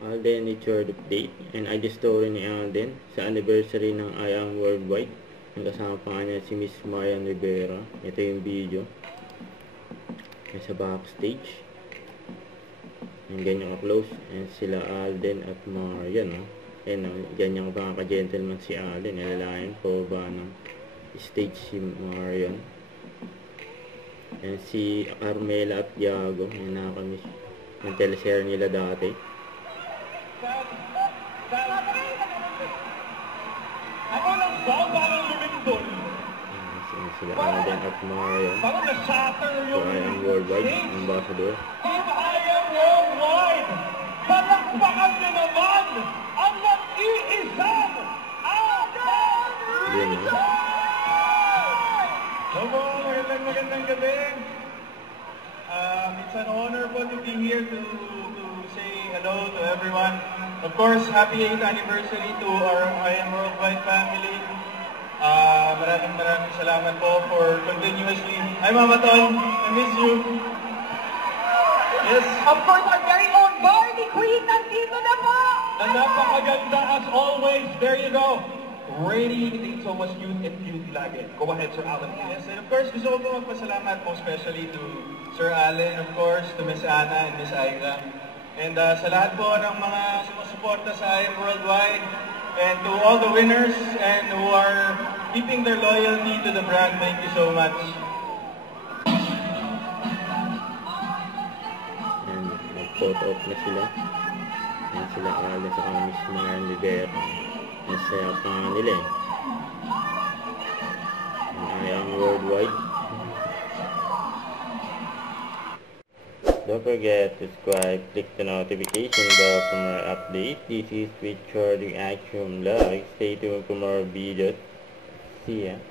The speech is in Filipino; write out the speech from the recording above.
Alden Richard update, and IG story ni Alden sa anniversary ng I Am Worldwide. Ang kasama pa nga niya si Miss Marian Rivera. Ito yung video. Yan sa backstage. Yung ganyan ka-close. And sila Alden at Marian. No? Yan no? Ganyan pa nga ka-gentleman si Alden. Nilalayan po ba ng stage si Marian. And si Carmela at Diago. Yan nakakamiss. Yung teleserye nila dati. Ako lang ba parang lumindol? Sila Alden at Marian. Parang na-shatter yung I Am Worldwide Ambassador. If I Am Worldwide, palakpakan niyo naman ang nag-iisang Alden Yun, no? Hello, magandang gabi. It's an honor po to be here to say hello to everyone. Of course, happy 8th anniversary to our I Am Worldwide family. Maraming salamat po for continuously. Hi Mama Ton, I miss you. Yes. Of course, our very own Barney Queen, nandito na po! And napakaganda as always. There you go. Radiating so much youth and beauty lagi. Go ahead, Sir Alan. Yes, and of course, gusto ko po magpasalamat po especially to Sir Allen, of course, to Miss Anna and Miss Aida. And sa lahat po ng mga sumusuporta sa I Am Worldwide, and to all the winners and who are keeping their loyalty to the brand, thank you so much. And nag-photo op na sila. And sila Alden sa Miss Marian Rivera. Masaya pa nga nila eh. And I Am Worldwide. Don't forget to subscribe, click the notification bell for more updates. This is Richard Reaction Vlog. Stay tuned for more videos. See ya.